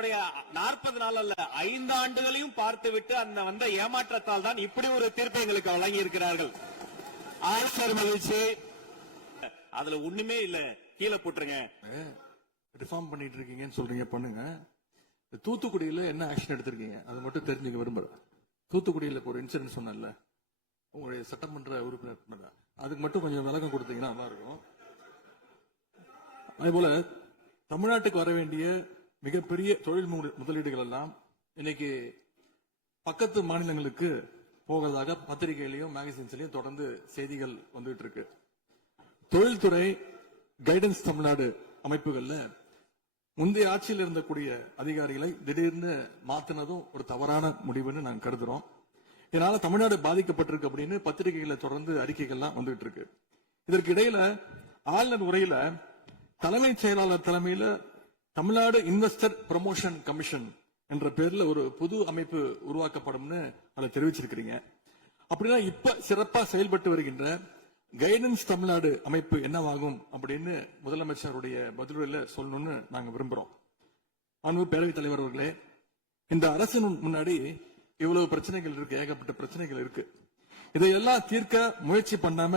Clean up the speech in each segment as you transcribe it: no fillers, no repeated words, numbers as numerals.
முதலமைச்சருடைய 40 நாள் அல்ல 5 ஆண்டுகளையும் பார்த்துவிட்டு அந்த வந்த ஏமாற்றத்தால் தான் இப்படி ஒரு தீர்ப்பை எங்களுக்கு வழங்கி இருக்கிறார்கள். ஆளுநர் மகிழ்ச்சி அதுல ஒண்ணுமே இல்ல, கீழே போட்டுருங்க. ரிஃபார்ம் பண்ணிட்டு இருக்கீங்கன்னு சொல்றீங்க, பண்ணுங்க. தூத்துக்குடியில என்ன ஆக்ஷன் எடுத்திருக்கீங்க அதை மட்டும் தெரிஞ்சுக்க விரும்புறேன். தூத்துக்குடியில ஒரு இன்சிடென்ட் சொன்னல உங்களுடைய சட்டமன்ற உறுப்பினர், அதுக்கு மட்டும் கொஞ்சம் விளக்கம் கொடுத்தீங்கன்னா நல்லா இருக்கும். அதே போல தமிழ்நாட்டுக்கு வர வேண்டிய மிகப்பெரிய தொழில் முதலீடுகள் எல்லாம் இன்னைக்கு பக்கத்து மாநிலங்களுக்கு போகிறதாக பத்திரிகையிலையும் மேகசின்ஸ்லயும் தொடர்ந்து செய்திகள் வந்துட்டு இருக்கு. தொழில்துறை கைடன்ஸ் தமிழ்நாடு அமைப்புகள்ல முந்தைய ஆட்சியில் இருந்தக்கூடிய அதிகாரிகளை திடீர்னு மாத்தினதும் ஒரு தவறான முடிவுன்னு நாங்க கருதுறோம். இதனால தமிழ்நாடு பாதிக்கப்பட்டிருக்கு அப்படின்னு பத்திரிகைகளை தொடர்ந்து அறிக்கைகள்லாம் வந்துட்டு இருக்கு. இதற்கு இடையில ஆளுநர் உரையில தலைமைச் செயலாளர் தலைமையில தமிழ்நாடு இன்வெஸ்டர் ப்ரமோஷன் கமிஷன் என்ற பேர்ல ஒரு புது அமைப்பு உருவாக்கப்படும்னு அதை தெரிவிச்சிருக்கிறீங்க. அப்படின்னா இப்ப சிறப்பா செயல்பட்டு வருகின்ற கைடன்ஸ் தமிழ்நாடு அமைப்பு என்னவாகும் அப்படின்னு முதலமைச்சருடைய பதிலுரையில சொல்லணும்னு நாங்க விரும்புறோம். அன்பு பேரவைத் தலைவர் அவர்களே, இந்த அரசு முன்னாடி இவ்வளவு பிரச்சனைகள் இருக்கு, ஏகப்பட்ட பிரச்சனைகள் இருக்கு. இதையெல்லாம் தீர்க்க முயற்சி பண்ணாம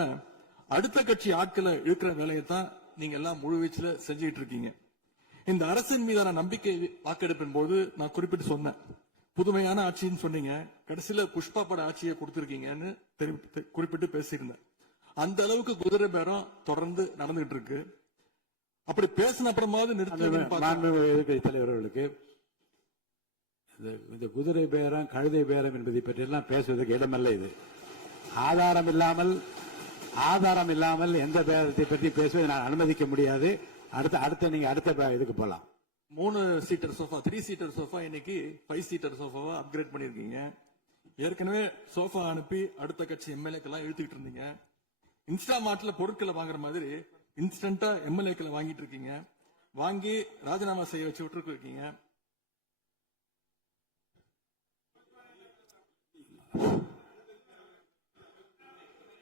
அடுத்த கட்சி ஆட்களை இழுக்கிற வேலையை தான் நீங்க எல்லாம் முழுவீச்சுல செஞ்சுட்டு இருக்கீங்க. இந்த அரசின் மீதான நம்பிக்கை வாக்கெடுப்பின் போது நான் குறிப்பிட்டு சொன்னேன், புதுமையான ஆட்சின்னு சொன்னீங்க, கடைசியில புஷ்பா பட ஆட்சியை கொடுத்திருக்கீங்கன்னு குறிப்பிட்டு பேசியிருந்தேன். அந்த அளவுக்கு குதிரை பேரம் தொடர்ந்து நடந்துகிட்டு இருக்கு. அப்படி பேசின அப்புறமாவது எதிர்க்கட்சி தலைவர்களுக்கு இந்த குதிரை பேரம் கழுதை பேரம் என்பதை பற்றி எல்லாம் பேசுவதற்கு இடமல்ல. இது ஆதாரம் இல்லாமல் எந்த பேரத்தை பற்றி பேசுவதை நான் அனுமதிக்க முடியாது. நீங்க அடுத்த இதுக்கு போலாம். 3 சீட்டர் சோஃபா 3 சீட்டர் சோஃபா இன்னைக்கு 5 சீட்டர் சோஃபாவா அப்கிரேட் பண்ணிருக்கீங்க. ஏற்கனவே சோஃபா அனுப்பி அடுத்த கட்சி எம்எல்ஏக்கெல்லாம் இழுத்துக்கிட்டு இருந்தீங்க. இன்ஸ்டா மார்ட்ல பொருட்களை வாங்குற மாதிரி இன்ஸ்டன்டா எம்எல்ஏக்களை வாங்கிட்டு இருக்கீங்க. வாங்கி ராஜினாமா செய்ய வச்சு விட்டு இருக்கீங்க.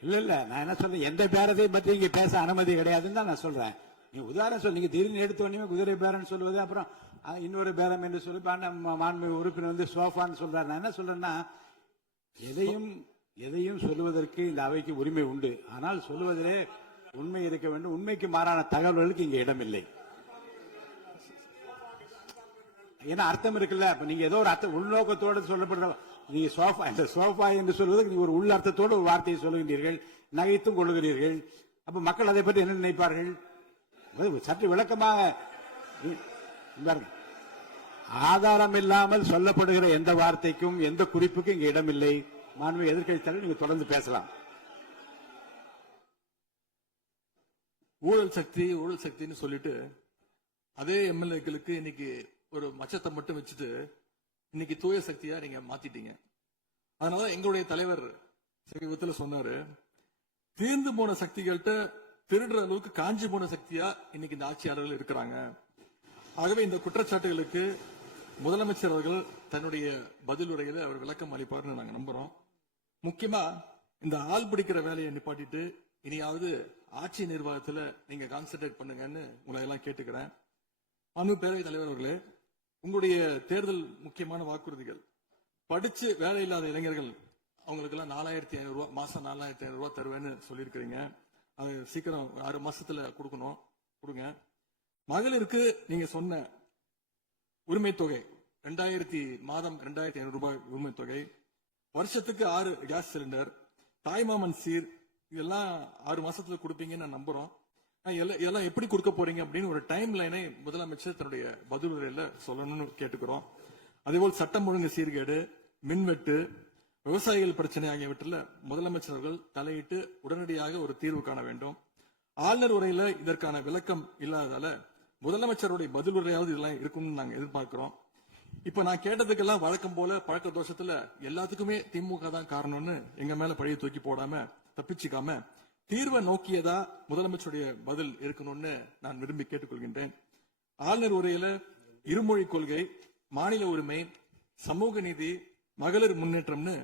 இல்ல நான் என்ன சொல்றேன், எந்த பேரத்தையும் பற்றி இங்க பேச அனுமதி கிடையாதுன்னு தான் நான் சொல்றேன். நீங்க உதாரணம் சொல்லுங்க, திடீர்னு எடுத்த உடனே குதிரை பேரம் சொல்லுவது, அப்புறம் இன்னொரு பேரம் என்று சொல்லி மாண்பு உறுப்பினர் வந்து சோஃபான்னு சொல்றாரு. நான் என்ன சொல்றேன்னா, எதையும் சொல்லுவதற்கு இந்த அவைக்கு உரிமை உண்டு. ஆனால் சொல்லுவதிலே உண்மை இருக்க வேண்டும். உண்மைக்கு மாறான தகவல்களுக்கு இங்க இடமில்லை. ஏன்னா அர்த்தம் இருக்குல்ல. அப்ப நீங்க ஏதோ ஒரு அர்த்தம் உள்நோக்கத்தோடு சொல்லப்படுற நீங்க சோஃபா என்று சொல்வதற்கு நீங்க ஒரு உள் அர்த்தத்தோடு ஒரு வார்த்தையை சொல்லுகின்றீர்கள், நகைத்தும் கொள்ளுகிறீர்கள். அப்ப மக்கள் அதை பற்றி என்ன நினைப்பார்கள்? சற்று விளக்கமாக ஆதாரம் இல்லாமல் சொல்லப்படுகிற எந்த வார்த்தைக்கும் எந்த குறிப்புக்கும் இங்க இடமில்லை. மாண்பு எதிர்க்கட்சி தலைவர், நீங்க தொடர்ந்து பேசலாம். ஊழல் சக்தின்னு சொல்லிட்டு அதே எம்எல்ஏக்களுக்கு இன்னைக்கு ஒரு மச்சத்தை மட்டும் வச்சுட்டு இன்னைக்கு தூய சக்தியா நீங்க மாத்திட்டீங்க. அதனால எங்களுடைய தலைவர் சமீபத்தில் சொன்னாரு, தீர்ந்து போன சக்திகள்கிட்ட திருடுற அளவுக்கு காஞ்சி போன சக்தியா இன்னைக்கு இந்த ஆட்சியாளர்கள் இருக்கிறாங்க. ஆகவே இந்த குற்றச்சாட்டுகளுக்கு முதலமைச்சர் அவர்கள் தன்னுடைய பதிலுரையில அவர் விளக்கம் அளிப்பார்னு நாங்க நம்புறோம். முக்கியமா இந்த ஆள் பிடிக்கிற வேலையை நிப்பாட்டிட்டு இனியாவது ஆட்சி நிர்வாகத்துல நீங்க கான்சென்ட்ரேட் பண்ணுங்கன்னு உங்களை எல்லாம் கேட்டுக்கிறேன். அன்பு பேரவைத் தலைவர் அவர்களே, உங்களுடைய தேர்தல் முக்கியமான வாக்குறுதிகள், படிச்சு வேலை இல்லாத இளைஞர்கள் அவங்களுக்கு எல்லாம் 4500 ரூபாய் மாசம் 4500 ரூபாய் தருவேன்னு சொல்லியிருக்கிறீங்க. அது சீக்கிரம் 6 மாசத்துல கொடுங்க. மகளிருக்கு நீங்க சொன்ன உரிமை தொகை மாதம் 2500 ரூபாய் உரிமை தொகை, வருஷத்துக்கு 6 கேஸ் சிலிண்டர், தாய்மாமன் சீர், இதெல்லாம் 6 மாசத்துல கொடுப்பீங்கன்னு நான் நம்புறோம். இதெல்லாம் எப்படி கொடுக்க போறீங்க அப்படின்னு ஒரு டைம் லைனை முதலமைச்சர் தன்னுடைய பதிலுரையில சொல்லணும்னு கேட்டுக்கிறோம். அதேபோல் சட்டம் ஒழுங்கு சீர்கேடு, மின்வெட்டு, விவசாயிகள் பிரச்சனை ஆகியவற்றில் முதலமைச்சர்கள் தலையிட்டு உடனடியாக ஒரு தீர்வு காண வேண்டும். ஆளுநர் உரையில இதற்கான விளக்கம் இல்லாததால முதலமைச்சருடைய பதிலுரையாவது இதெல்லாம் இருக்கும்னு நாங்க எதிர்பார்க்கிறோம். இப்ப நான் கேட்டதுக்கெல்லாம் வழக்கம் போல பழக்க தோஷத்துல எல்லாத்துக்குமே திமுக தான் காரணம்னு எங்க மேல பழைய தூக்கி போடாம தப்பிச்சுக்காம தீர்வை நோக்கியதா முதலமைச்சருடைய பதில் இருக்கணும்னு நான் விரும்பி கேட்டுக்கொள்கின்றேன். ஆளுநர் உரையில இருமொழி கொள்கை, மாநில உரிமை, சமூக நீதி, மகளிர் முன்னேற்றம்னு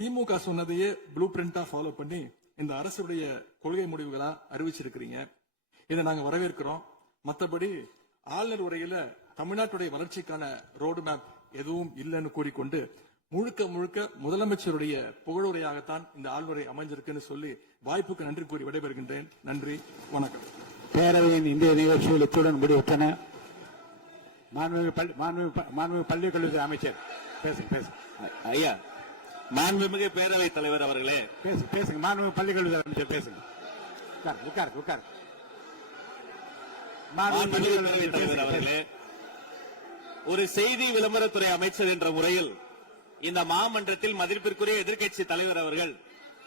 திமுக சொன்னதையே ப்ளூ பிரிண்டா ஃபாலோ பண்ணி இந்த அரசுடைய கொள்கை முடிவுகளா அறிவிச்சிருக்கிறீங்க. இதை நாங்க வரவேற்கிறோம். மற்றபடி ஆளுநர் உரையில தமிழ்நாட்டுடைய வளர்ச்சிக்கான ரோடு மேப் எதுவும் இல்லைன்னு கூறிக்கொண்டு முழுக்க முழுக்க முதலமைச்சருடைய புகழுரையாகத்தான் இந்த ஆழ்வுரை அமைஞ்சிருக்குன்னு சொல்லி வாய்ப்புக்கு நன்றி கூறி விடைபெறுகின்றேன். நன்றி, வணக்கம். பேரவையின் இந்திய நிகழ்ச்சிகள் இத்துடன் முடிவுற்றன. மாண்புமிகு பள்ளிக் கல்வித்துறை அமைச்சர் பேசுங்க. ஐயா, மாண்புமிகு பேரவைத் தலைவர் அவர்களே, பேசுங்க. மாண்புமிகு பள்ளிக் கல்வித்துறை அமைச்சர் பேசுங்க. உட்கார். மாண்புமிகு பேரவைத் தலைவர் அவர்களே, ஒரு செய்தி விளம்பரத்துறை அமைச்சர் என்ற முறையில் இந்த மாமன்றத்தில் மதிப்பிற்குரிய எதிர்க்கட்சி தலைவர் அவர்கள்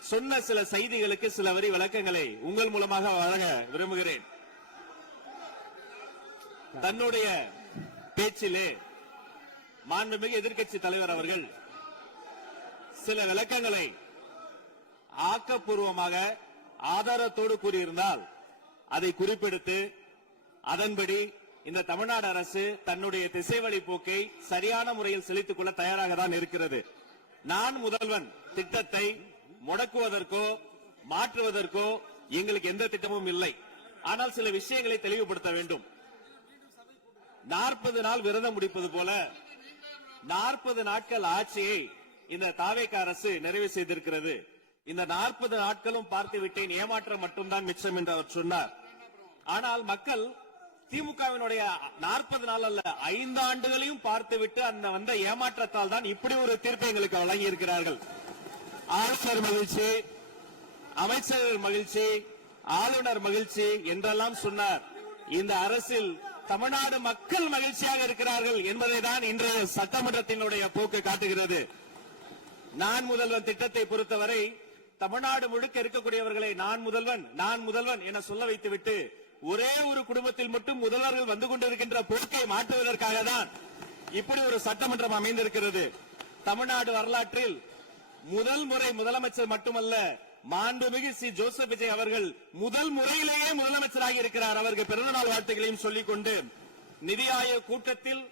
சொன்ன சில செய்திகளுக்கு சில வரி விளக்கங்களை உங்கள் மூலமாக வழங்க விரும்புகிறேன். தன்னுடைய பேச்சிலே மாண்புமிகு எதிர்க்கட்சி தலைவர் அவர்கள் சில விளக்கங்களை ஆக்கப்பூர்வமாக ஆதாரத்தோடு கூறியிருந்தால் அதை குறிப்பெடுத்து அதன்படி இந்த தமிழ்நாடு அரசு தன்னுடைய திசைவழி போக்கை சரியான முறையில் செலுத்திக் கொள்ள தயாராக தான் இருக்கிறது. நான் முதல்வன் திட்டத்தை முடக்குவதற்கோ மாற்றுவதற்கோ எங்களுக்கு எந்த திட்டமும் இல்லை. ஆனால் சில விஷயங்களை தெளிவுபடுத்த வேண்டும். 40 நாள் விரதம் முடிப்பது போல 40 நாட்கள் ஆட்சியை இந்த தாவேக அரசு நிறைவு செய்திருக்கிறது. இந்த 40 நாட்களும் பார்த்து விட்டேன், ஏமாற்றம் மட்டும்தான் மிச்சம் என்று அவர் சொன்னார். ஆனால் மக்கள் திமுகவினுடைய 40 நாள் அல்ல 5 ஆண்டுகளையும் பார்த்துவிட்டு அந்த வந்த ஏமாற்றத்தால் தான் இப்படி ஒரு தீர்ப்பை எங்களுக்கு வழங்கி இருக்கிறார்கள். ஆளுநர் மகிழ்ச்சி, அமைச்சர்கள் மகிழ்ச்சி, ஆளுநர் மகிழ்ச்சி என்றெல்லாம் சொன்னார். இந்த அரசில் தமிழ்நாடு மக்கள் மகிழ்ச்சியாக இருக்கிறார்கள் என்பதை தான் இன்று சட்டமன்றத்தினுடைய போக்கு காட்டுகிறது. நான் முதல்வன் திட்டத்தை பொறுத்தவரை தமிழ்நாடு முழுக்க இருக்கக்கூடியவர்களை நான் முதல்வன் என சொல்ல வைத்துவிட்டு ஒரே ஒரு குடும்பத்தில் மட்டும் முதல்வர்கள் வந்து கொண்டிருக்கின்ற போக்கை மாற்றுவதற்காக தான் இப்படி ஒரு சட்டமன்றம் அமைந்திருக்கிறது. தமிழ்நாடு வரலாற்றில் முதல் முறை முதலமைச்சர் மட்டுமல்ல, மாண்புமிகு சி ஜோசப் விஜய் அவர்கள் முதல் முறையிலேயே முதலமைச்சராக இருக்கிறார். அவருக்கு பிறந்தநாள் வாழ்த்துக்களையும் சொல்லிக் கொண்டு, நிதி ஆயோக் கூட்டத்தில்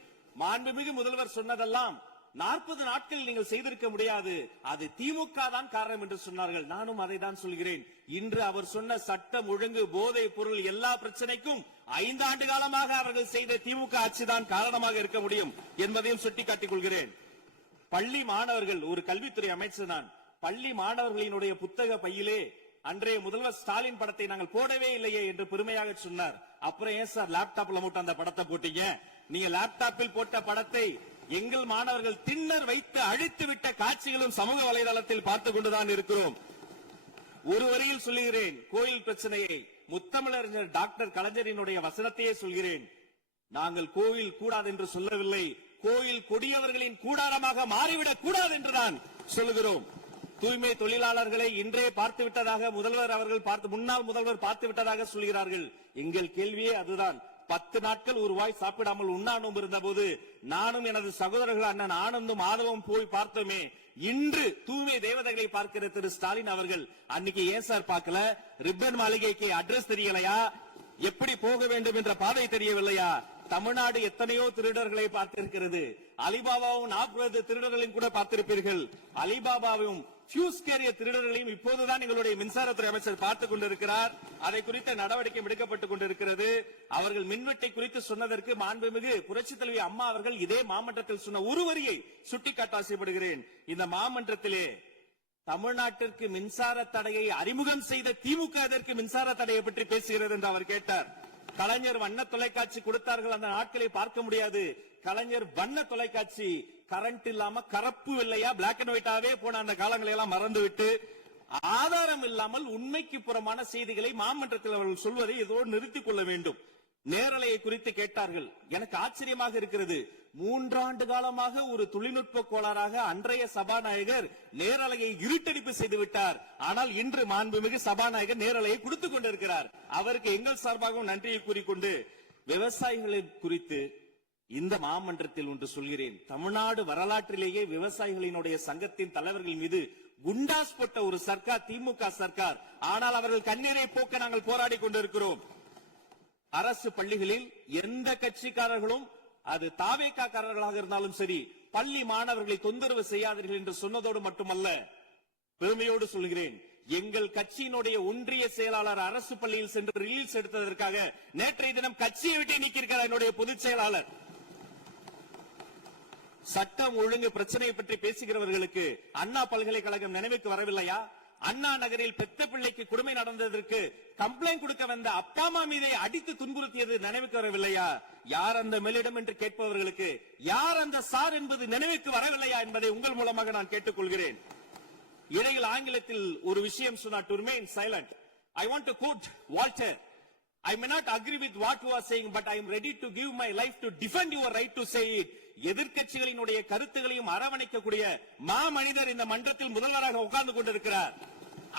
மாண்புமிகு முதல்வர் சொன்னதெல்லாம் 40 நாட்கள் நீங்கள் செய்திருக்க முடியாது, அது திமுக தான் காரணம் என்று சொன்னார்கள். நானும் அதை தான் சொல்கிறேன். இன்று அவர் சொன்ன சட்டம் ஒழுங்கு, போதை பொருள் எல்லா பிரச்சனைக்கும் 5 ஆண்டு காலமாக அவர்கள் செய்த திமுக ஆட்சி தான் காரணமாக இருக்க முடியும் என்பதையும் சுட்டிக்காட்டிக் கொள்கிறேன். பள்ளி மாணவர்கள், ஒரு கல்வித்துறை அமைச்சர் நான், பள்ளி மாணவர்களினுடைய புத்தக பையிலே அன்றைய முதல்வர் ஸ்டாலின் படத்தை நாங்கள் போடவே இல்லையே என்று பெருமையாக சொன்னார். அப்புறம் ஏன் சார் லேப்டாப்ல மட்டும் அந்த படத்தை போட்டீங்க? நீங்க லேப்டாப்பில் போட்ட படத்தை எங்கள் மாணவர்கள் திண்ணர் வைத்து அழித்து விட்ட காட்சிகளும் சமூக வலைதளத்தில் பார்த்துக் கொண்டுதான் இருக்கிறோம். ஒரு வரியில் சொல்லுகிறேன், கோயில் பிரச்சனையை முத்தமிழறிஞர் டாக்டர் கலைஞரினுடைய வசனத்தையே சொல்கிறேன். நாங்கள் கோவில் கூடாது என்று சொல்லவில்லை, கோயில் கொடியவர்களின் கூடாரமாக மாறிவிடக் கூடாது என்றுதான் சொல்லுகிறோம். தூய்மை தொழிலாளர்களை இன்றே பார்த்து விட்டதாக முன்னாள் முதல்வர் பார்த்து விட்டதாக சொல்கிறார்கள். எங்கள் கேள்வியே அதுதான். 10 நாட்கள் ஒரு வாய் சாப்பிடாமல் உண்ணாநோம்பு இருந்த போது நானும் எனது சகோதரர்கள் அண்ணன் ஆனந்தும் ஆதவும் போய் பார்த்தோமே. இன்று தூய்மை தேவதைகளை பார்க்கிற திரு ஸ்டாலின் அவர்கள் அன்னைக்கு ஏன் சார் பார்க்கல? ரிப்பன் மாளிகைக்கு அட்ரஸ் தெரியலையா? எப்படி போக வேண்டும் என்ற பாதை தெரியவில்லையா? தமிழ்நாடு எத்தனையோ திருடர்களை பார்த்திருக்கிறது. அலிபாபாவும் 40 திருடர்களையும் கூட பார்த்திருப்பீர்கள். அலிபாபாவும் பியூஸ் கேரிய திருடர்களையும் இப்போதுதான் எங்களுடைய மின்சாரத்துறை அமைச்சர் பார்த்துக் கொண்டிருக்கிறார். அதை குறித்த நடவடிக்கை எடுக்கப்பட்டுக் கொண்டிருக்கிறது. அவர்கள் மின்வெட்டை குறித்து சொன்னதற்கு மாண்புமிகு புரட்சித் தலைவி அம்மா அவர்கள் இதே மாமன்றத்தில் சொன்ன ஒரு வரியை சுட்டிக்காட்ட ஆசைப்படுகிறேன். இந்த மாமன்றத்திலே தமிழ்நாட்டிற்கு மின்சார தடையை அறிமுகம் செய்த திமுக எதற்கு மின்சார தடையை பற்றி பேசுகிறது என்று அவர் கேட்டார். கலைஞர் வண்ண தொலைக்காட்சி கொடுத்தார்கள், அந்த நாட்களை பார்க்க முடியாது. கலைஞர் வண்ண தொலைக்காட்சி கரண்ட் இல்லாம கருப்பு வெள்ளையா பிளாக் அண்ட் ஒயிட்டாவே போன அந்த காலங்களை எல்லாம் மறந்துவிட்டு ஆதாரம் இல்லாமல் உண்மைக்கு புறமான செய்திகளை மாமன்றத்தில் அவர்கள் சொல்வதை இதோடு நிறுத்திக் கொள்ள வேண்டும். நேரலையை குறித்து கேட்டார்கள். எனக்கு ஆச்சரியமாக இருக்கிறது. 3 ஆண்டு காலமாக ஒரு தொழில்நுட்ப கோளாறாக அன்றைய சபாநாயகர் நேரலையை இருட்டடிப்பு செய்து விட்டார். ஆனால் இன்று மாண்புமிகு சபாநாயகர் நேரலையை கொடுத்துக் கொண்டிருக்கிறார். அவருக்கு எங்கள் சார்பாகவும் நன்றியை கூறிக்கொண்டு, விவசாயிகளை குறித்து இந்த மாமன்றத்தில் ஒன்று சொல்கிறேன். தமிழ்நாடு வரலாற்றிலேயே விவசாயிகளினுடைய சங்கத்தின் தலைவர்கள் மீது குண்டாஸ் போட்ட ஒரு சர்க்கார் திமுக சர்க்கார். ஆனால் அவர்கள் கண்ணீரை போக்க நாங்கள் போராடி கொண்டிருக்கிறோம். அரசு பள்ளிகளில் எந்த கட்சிக்காரர்களும், அது தாவேகாரர்களாக இருந்தாலும் சரி, பள்ளி மாணவர்களை தொந்தரவு செய்யாதீர்கள் என்று சொன்னதோடு மட்டுமல்ல, பெருமையோடு சொல்கிறேன், எங்கள் கட்சியினுடைய ஒன்றிய செயலாளர் அரசு பள்ளியில் சென்று ரீல்ஸ் எடுத்ததற்காக நேற்றைய தினம் கட்சியை விட்டு நீக்கியிருக்கிறார் என்னுடைய பொதுச் செயலாளர். சட்டம் ஒழுங்கு பிரச்சனையை பற்றி பேசுகிறவர்களுக்கு அண்ணா பல்கலைக்கழகம் நினைவுக்கு வரவில்லையா? அண்ணா நகரில் பெத்த பிள்ளைக்கு கொடுமை நடந்ததற்கு கம்ப்ளைண்ட் கொடுக்க வந்த அப்பா அம்மா மீதை அடித்து துன்புறுத்தியது நினைவுக்கு வரவில்லையா? யார் அந்த மேலிடம் என்று கேட்பவர்களுக்கு யார் அந்த சார் என்பது நினைவுக்கு வரவில்லையா என்பதை உங்கள் மூலமாக நான் கேட்டுக்கொள்கிறேன். இடையில் ஆங்கிலத்தில் ஒரு விஷயம் சொன்னார், to remain silent. I want to quote Walter. I may not agree with what you are saying, but I am ready to give my life to defend your right to say it. எதிர்க்கட்சிகளினுடைய கருத்துகளையும் அரவணைக்கக்கூடிய மனிதர் இந்த மன்றத்தில் முதல்வராக உட்கார்ந்து கொண்டிருக்கிறார்.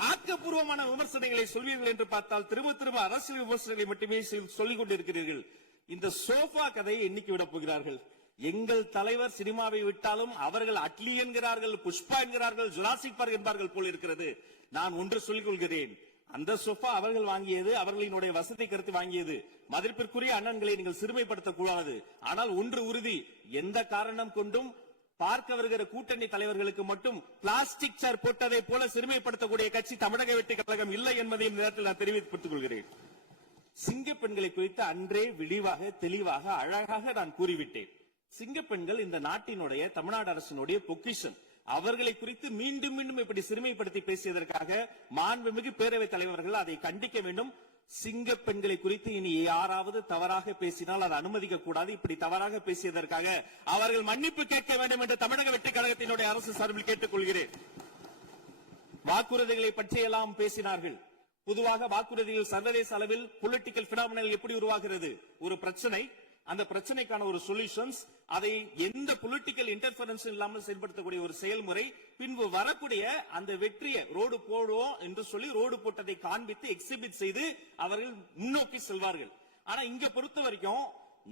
ஆக்கப்பூர்வமான விமர்சனங்களை சொல்வீர்கள் என்று பார்த்தால் திரும்ப அரசியல் விமர்சனங்களை மட்டுமே சொல்லிக் கொண்டிருக்கிறீர்கள். இந்த சோஃபா கதையை என்னைக்கு விட போகிறார்கள்? எங்கள் தலைவர் சினிமாவை விட்டாலும் அவர்கள் அட்லி என்கிறார்கள், புஷ்பா என்கிறார்கள், ஜுராசிக் பார்க் என்பார்கள் போல் இருக்கிறது. நான் ஒன்று சொல்லிக் கொள்கிறேன், அந்த சோஃபா அவர்கள் வாங்கியது, அவர்களினுடைய வசதி கருத்து வாங்கியது. மதிப்பிற்குரிய அண்ணன்களை நீங்கள் சிறுமைப்படுத்தக் கூடாது. ஆனால் ஒன்று உறுதி, எந்த காரணம் கொண்டும் பார்க்க வருகிற கூட்டணி தலைவர்களுக்கு மட்டும் பிளாஸ்டிக் சேர் போட்டதை போல சிறுமைப்படுத்தக்கூடிய கட்சி தமிழக வெற்றி கழகம் இல்லை என்பதை இந்த நேரத்தில் நான் தெரிவித்துக் கொள்கிறேன். சிங்க பெண்களை குறித்து அன்றே விரிவாக தெளிவாக அழகாக நான் கூறிவிட்டேன். சிங்க பெண்கள் இந்த நாட்டினுடைய தமிழ்நாடு அரசினுடைய பொக்கிஷன். அவர்களை குறித்து மீண்டும் மீண்டும் இப்படி சிறுமைப்படுத்தி பேசியதற்காக மாண்புமிகு பேரவைத் தலைவர்கள் அதை கண்டிக்க வேண்டும். சிங்க பெண்களை குறித்து இனி யாராவது தவறாக பேசினால் அதை அனுமதிக்க கூடாது. இப்படி தவறாக பேசியதற்காக அவர்கள் மன்னிப்பு கேட்க வேண்டும் என்று தமிழக வெற்றி கழகத்தினுடைய அரசு சார்பில் கேட்டுக் கொள்கிறேன். வாக்குறுதிகளை பற்றியெல்லாம் பேசினார்கள். பொதுவாக வாக்குறுதிகள் சர்வதேச அளவில் பொலிட்டிக்கல் பினாமினல் எப்படி உருவாகிறது? ஒரு பிரச்சனை, அந்த பிரச்சனைக்கான ஒரு சொல்யூஷன்ஸ், அதை எந்த பொலிட்டிக்கல் இன்டர்ஃபரன்ஸ் இல்லாமல் செயல்படுத்தக்கூடிய ஒரு செயல்முறை, பின்பு வரக்கூடிய அந்த வெற்றியை ரோடு போடுவோம் என்று சொல்லி ரோடு போட்டதை காண்பித்து எக்ஸிபிட் செய்து அவர்கள் முன்னோக்கி செல்வார்கள். ஆனா இங்க பொறுத்த வரைக்கும்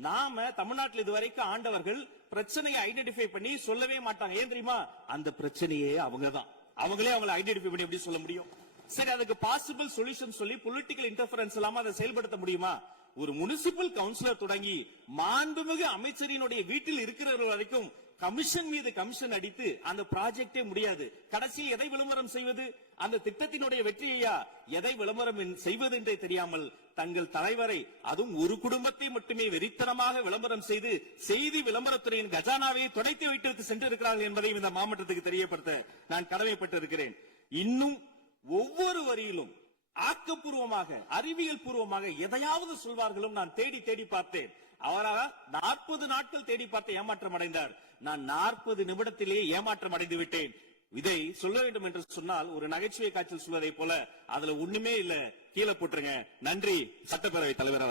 நாம தமிழ்நாட்டில் இதுவரைக்கும் ஆண்டவர்கள் பிரச்சனையை ஐடென்டிஃபை பண்ணி சொல்லவே மாட்டாங்க. ஏன் தெரியுமா? அந்த பிரச்சனையே அவங்கதான், அவங்களே அவங்களை ஐடென்டிஃபை பண்ணி எப்படி சொல்ல முடியும்? சரி, அதுக்கு பாசிபிள் சொல்யூஷன் சொல்லி பொலிட்டிக்கல் இன்டர்ஃபரன்ஸ் இல்லாம அதை செயல்படுத்த முடியுமா? ஒரு முனிசிபல் கவுன்சிலர் தொடங்கி மாண்புமிகு அமைச்சரினுடைய வீட்டில் இருக்கிறவர்கள் வரைக்கும் கமிஷன் மீது கமிஷன் அடித்து அந்த ப்ராஜெக்டே முடியாது. கடைசியில் எதை விளம்பரம் செய்வது? அந்த திட்டத்தினுடைய வெற்றியையா? எதை விளம்பரம் செய்வது என்றே தெரியாமல் தங்கள் தலைவரை, அதுவும் ஒரு குடும்பத்தை மட்டுமே வெறித்தனமாக விளம்பரம் செய்து செய்தி விளம்பரத்துறையின் கஜானாவை துடைத்து வைத்து சென்றிருக்கிறார்கள் என்பதையும் இந்த மாவட்டத்துக்கு தெரியப்படுத்த நான் கடமைப்பட்டிருக்கிறேன். இன்னும் ஒவ்வொரு வரியிலும் ஆக்கப்பூர்வமாக அறிவியல் பூர்வமாக எதையாவது சொல்வார்களும் நான் தேடி தேடி பார்த்தேன். அவராக 40 நாட்கள் தேடி பார்த்து ஏமாற்றம் அடைந்தார். நான் 40 நிமிடத்திலேயே ஏமாற்றம் அடைந்து விட்டேன். இதை சொல்ல வேண்டும் என்று சொன்னால் ஒரு நகைச்சுவை காட்சியில் சொல்வதை போல அதுல ஒண்ணுமே இல்ல, கீழே போட்டுருங்க. நன்றி சட்டப்பேரவை தலைவர் அவர்கள்.